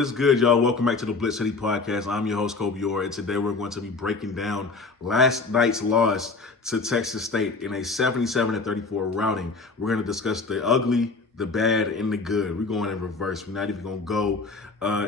What is good, y'all? Welcome back to the BlitzCity Podcast. I'm your host, Kobe Orr, and today we're going to be breaking down last night's loss to Texas State in a 77-34 routing. We're going to discuss the ugly, the bad, and the good. We're going in reverse. We're not even going to go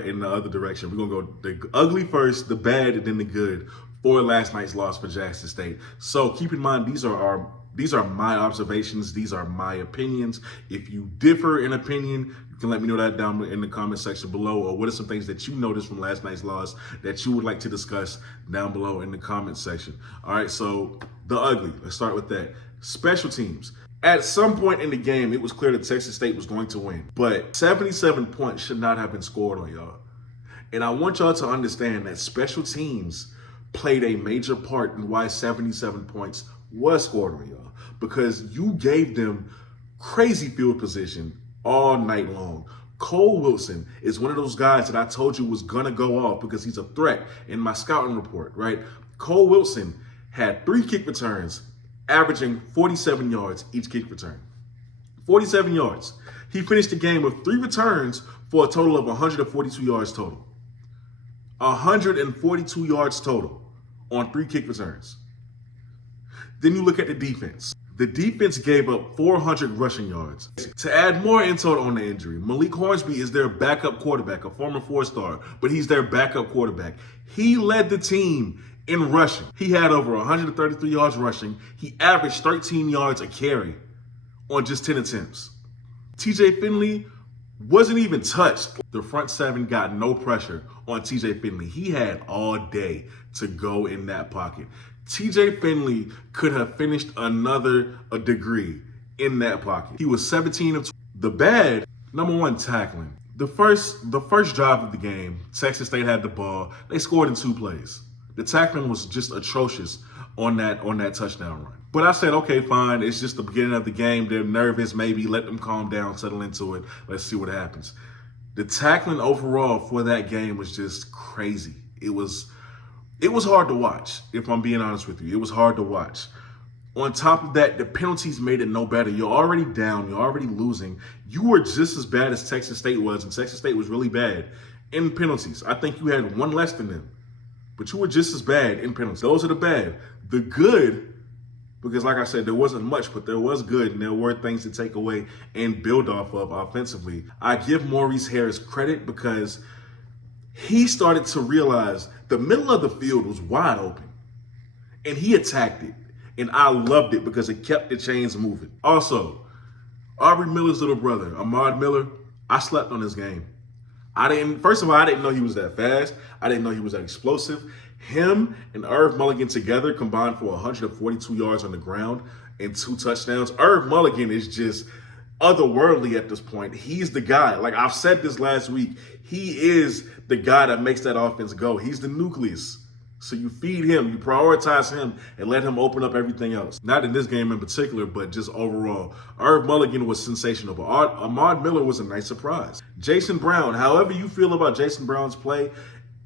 in the other direction. We're going to go the ugly first, the bad, and then the good for last night's loss for Jackson State. So keep in mind, these are my observations. These are my opinions. If you differ in opinion, you can let me know that down in the comment section below, or what are some things that you noticed from last night's loss that you would like to discuss down below in the comment section. All right, so the ugly, let's start with that. Special teams. At some point in the game, it was clear that Texas State was going to win, but 77 points should not have been scored on y'all. And I want y'all to understand that special teams played a major part in why 77 points was scored on y'all, because you gave them crazy field position all night long. Cole Wilson is one of those guys that I told you was gonna go off because he's a threat in my scouting report, right? Cole Wilson had 3 kick returns, averaging 47 yards each kick return. 47 yards. He finished the game with 3 returns for a total of 142 yards total. 142 yards total on 3 kick returns. Then you look at the defense. The defense gave up 400 rushing yards. To add more insult on the injury, Malik Hornsby is their backup quarterback, a former 4-star, but he's their backup quarterback. He led the team in rushing. He had over 133 yards rushing. He averaged 13 yards a carry on just 10 attempts. TJ Finley wasn't even touched. The front 7 got no pressure on TJ Finley. He had all day to go in that pocket. TJ Finley could have finished another degree in that pocket. He was 17 of 20. The bad, number 1, tackling. The first drive of the game, Texas State had the ball. They scored in 2 plays. The tackling was just atrocious on that touchdown run. But I said, okay, fine. It's just the beginning of the game. They're nervous. Maybe let them calm down, settle into it. Let's see what happens. The tackling overall for that game was just crazy. It was hard to watch, if I'm being honest with you. It was hard to watch. On top of that, the penalties made it no better. You're already down. You're already losing. You were just as bad as Texas State was, and Texas State was really bad in penalties. I think you had 1 less than them, but you were just as bad in penalties. Those are the bad. The good, because like I said, there wasn't much, but there was good, and there were things to take away and build off of offensively. I give Maurice Harris credit because he started to realize the middle of the field was wide open, and he attacked it, and I loved it because it kept the chains moving. Also, Aubrey Miller's little brother, Ahmad Miller, I slept on this game. First of all, I didn't know he was that fast. I didn't know he was that explosive. Him and Irv Mulligan together combined for 142 yards on the ground and 2 touchdowns. Irv Mulligan is just otherworldly at this point. He's the guy. Like I've said this last week, he is the guy that makes that offense go. He's the nucleus. So you feed him, you prioritize him, and let him open up everything else. Not in this game in particular, but just overall. Irv Mulligan was sensational, but Ahmad Miller was a nice surprise. Jason Brown, however you feel about Jason Brown's play,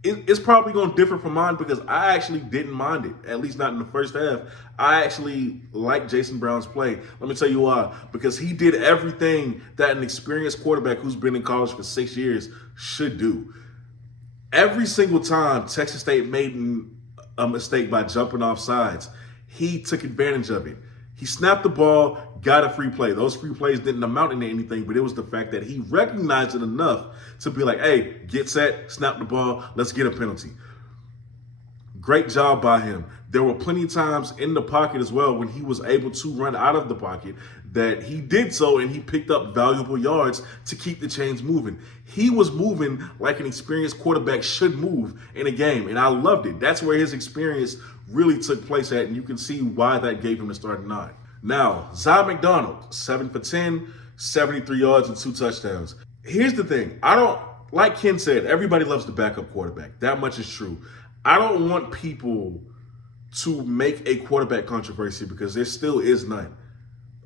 it's probably going to differ from mine because I actually didn't mind it, at least not in the first half. I actually like Jason Brown's play. Let me tell you why. Because he did everything that an experienced quarterback who's been in college for 6 years should do. Every single time Texas State made a mistake by jumping off sides, he took advantage of it. He snapped the ball, got a free play. Those free plays didn't amount into anything, but it was the fact that he recognized it enough to be like, hey, get set, snap the ball, let's get a penalty. Great job by him. There were plenty of times in the pocket as well when he was able to run out of the pocket that he did so, and he picked up valuable yards to keep the chains moving. He was moving like an experienced quarterback should move in a game, and I loved it. That's where his experience really took place at, and you can see why that gave him the starting 9. Now, Zy McDonald, 7 for 10, 73 yards and 2 touchdowns. Here's the thing. Like Ken said, everybody loves the backup quarterback. That much is true. I don't want people to make a quarterback controversy because there still is none.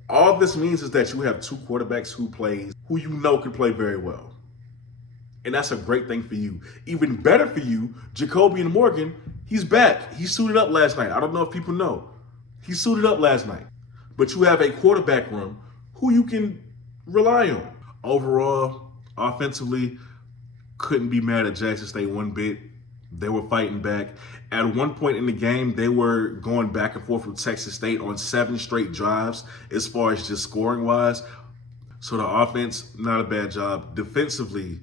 All this means is that you have 2 quarterbacks who you know can play very well. And that's a great thing for you. Even better for you, Jacobian Morgan, he's back. He suited up last night. I don't know if people know. He suited up last night. But you have a quarterback room who you can rely on. Overall, offensively, couldn't be mad at Jackson State one bit. They were fighting back. At one point in the game, they were going back and forth with Texas State on 7 straight drives as far as just scoring-wise. So the offense, not a bad job. Defensively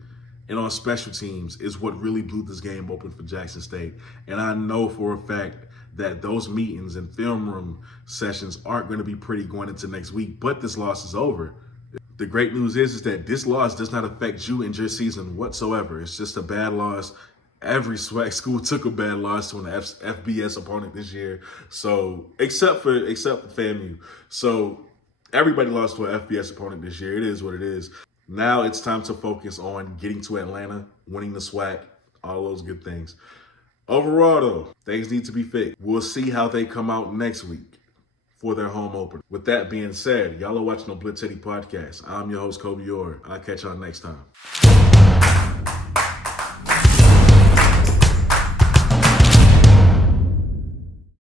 and on special teams is what really blew this game open for Jackson State. And I know for a fact that those meetings and film room sessions aren't going to be pretty going into next week, but this loss is over. The great news is that this loss does not affect you and your season whatsoever. It's just a bad loss. Every SWAC school took a bad loss to an FBS opponent this year. So except for FAMU. So everybody lost to an FBS opponent this year. It is what it is. Now it's time to focus on getting to Atlanta, winning the SWAC, all those good things. Overall, though, things need to be fixed. We'll see how they come out next week for their home opener. With that being said, y'all are watching the BlitzCity Podcast. I'm your host, Kobe Orr. I'll catch y'all next time.